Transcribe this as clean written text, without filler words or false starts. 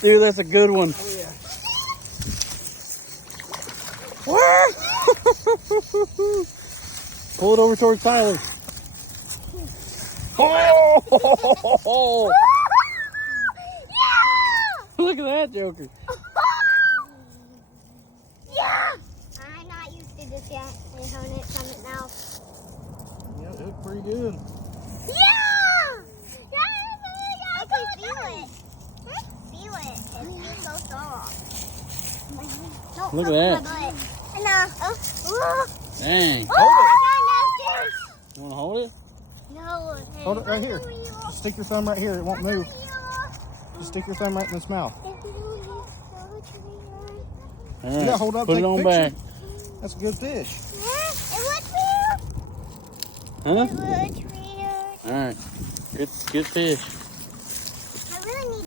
Dude, that's a good one. Oh, yeah. Pull it over towards Tyler. Oh! Look at that joker. Yeah! I'm not used to this yet. They own it from it now. Yeah, it looked pretty good. Yeah! Okay, feel it. Feel it. It feels so soft. No, Look at that. No. Dang. Oh, You want to hold it? no. Hold it right here. Just stick your thumb right here. It won't move. Just stick your thumb right in its mouth. All right. Yeah, hold up. Put Take it a on picture. back. That's a good fish. Huh? It looks weird. All right. Good fish.